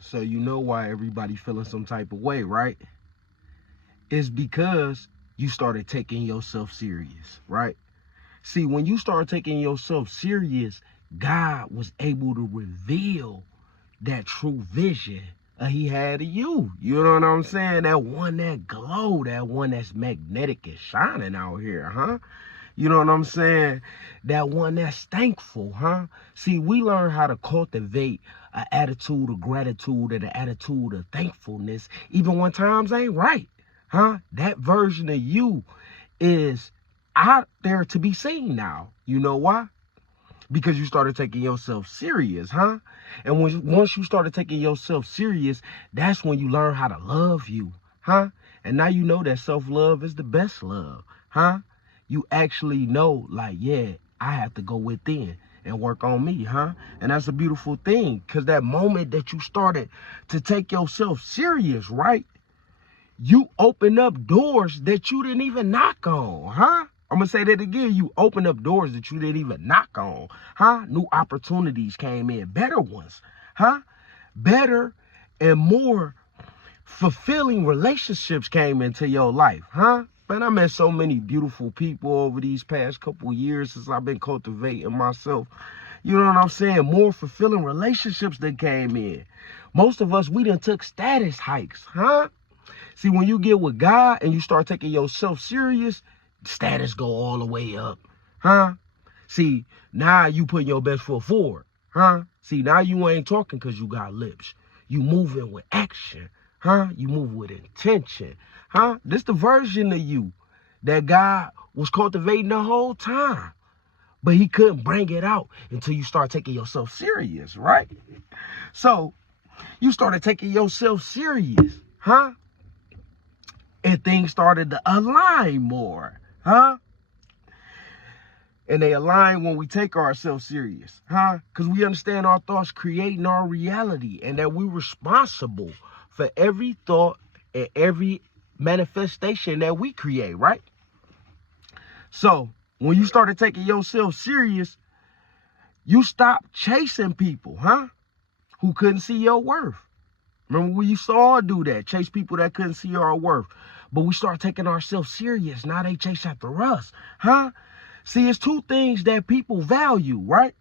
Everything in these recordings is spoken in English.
So you know why everybody feeling some type of way, right? It's because you started taking yourself serious, right? See, when you start taking yourself serious, God was able to reveal that true vision he had of you. You know what I'm saying? That one that glow, that one that's magnetic and shining out here, huh? You know what I'm saying? That one that's thankful, huh? See, we learn how to cultivate an attitude of gratitude and an attitude of thankfulness, even when times ain't right, huh? That version of you is out there to be seen now. You know why? Because you started taking yourself serious, huh? And once you started taking yourself serious, that's when you learn how to love you, huh? And now you know that self-love is the best love, huh? You actually know, like, yeah, I have to go within and work on me, huh? And that's a beautiful thing, because that moment that you started to take yourself serious, right? You open up doors that you didn't even knock on, huh? I'm going to say that again. You open up doors that you didn't even knock on, huh? New opportunities came in, better ones, huh? Better and more fulfilling relationships came into your life, huh? Man, I met so many beautiful people over these past couple years since I've been cultivating myself. You know what I'm saying? More fulfilling relationships that came in. Most of us, we done took status hikes, huh? See, when you get with God and you start taking yourself serious, status go all the way up, huh? See, now you putting your best foot forward, huh? See, now you ain't talking because you got lips. You moving with action, huh? You move with intention, huh? This the version of you that God was cultivating the whole time. But he couldn't bring it out until you start taking yourself serious, right? So you started taking yourself serious, huh? And things started to align more, huh? And they align when we take ourselves serious, huh? Because we understand our thoughts creating our reality and that we're responsible for every thought and every manifestation that we create, right? So when you started taking yourself serious, you stopped chasing people, huh? Who couldn't see your worth. Remember, we used to all do that, chase people that couldn't see our worth. But we start taking ourselves serious. Now they chase after us, huh? See, it's two things that people value, right?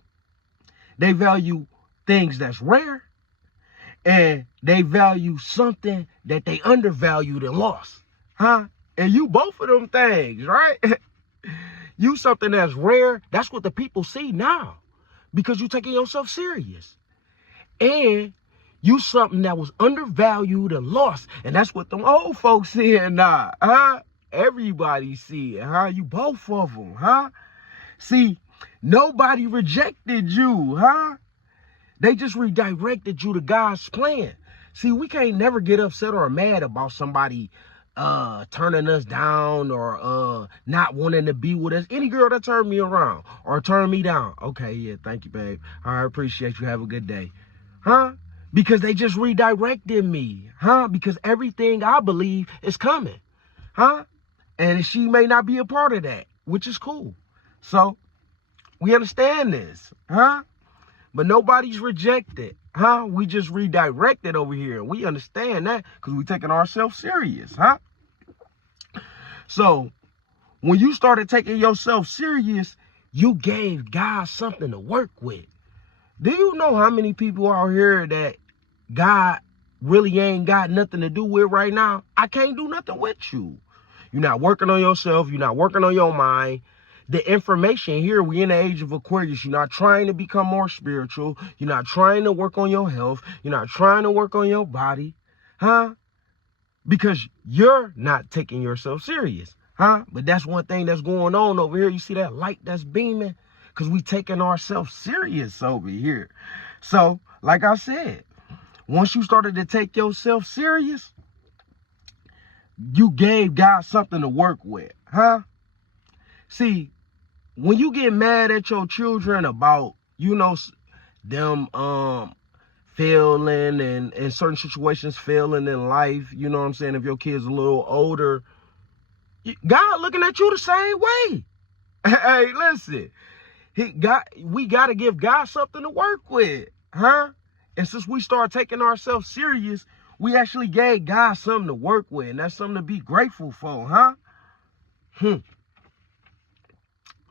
They value things that's rare, and they value something that they undervalued and lost, huh? And you both of them things, right? You something that's rare, that's what the people see now, because you're taking yourself serious. And you something that was undervalued and lost. And that's what them old folks seeing now, huh? Everybody see it, huh? You both of them, huh? See, nobody rejected you, huh? They just redirected you to God's plan. See, we can't never get upset or mad about somebody turning us down or not wanting to be with us. Any girl that turned me around or turned me down. Okay, yeah, thank you, babe. I appreciate you. Have a good day. Huh? Because they just redirected me, huh? Because everything I believe is coming, huh? And she may not be a part of that, which is cool. So we understand this, huh? But nobody's rejected, huh? We just redirected over here. We understand that because we're taking ourselves serious, huh? So when you started taking yourself serious, you gave God something to work with. Do you know how many people out here that God really ain't got nothing to do with right now? I can't do nothing with you. You're not working on yourself. You're not working on your mind. The information here, we in the age of Aquarius. You're not trying to become more spiritual. You're not trying to work on your health. You're not trying to work on your body, huh? Because you're not taking yourself serious, huh? But that's one thing that's going on over here. You see that light that's beaming? Because we taking ourselves serious over here. So, like I said, once you started to take yourself serious, you gave God something to work with, huh? See, when you get mad at your children about, you know, them failing and in certain situations failing in life, you know what I'm saying? If your kid's a little older, God looking at you the same way. Hey, listen. We got to give God something to work with, huh? And since we started taking ourselves serious, we actually gave God something to work with. And that's something to be grateful for, huh?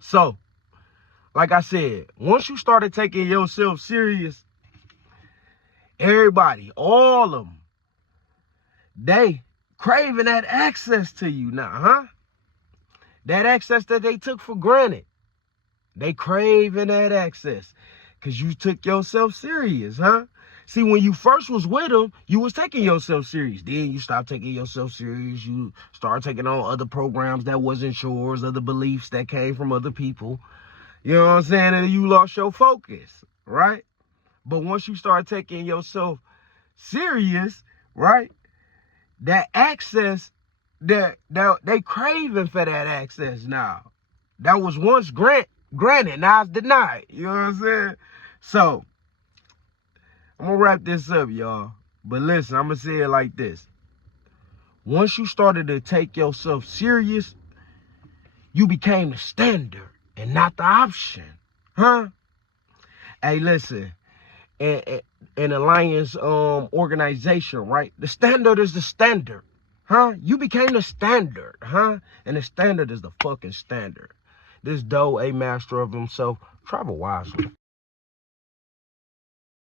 So, like I said, once you started taking yourself serious, everybody, all of them, they craving that access to you now, huh? That access that they took for granted. They craving that access because you took yourself serious, huh? See, when you first was with them, you was taking yourself serious. Then you stopped taking yourself serious. You started taking on other programs that wasn't yours, other beliefs that came from other people. You know what I'm saying? And you lost your focus, right? But once you start taking yourself serious, right? That access, that they craving for that access now. That was once granted, now it's denied. You know what I'm saying? So, I'm going to wrap this up, y'all. But listen, I'm going to say it like this. Once you started to take yourself serious, you became the standard and not the option. Huh? Hey, listen. An alliance organization, right? The standard is the standard. Huh? You became the standard, huh? And the standard is the fucking standard. This Doe, a master of himself, travel wisely.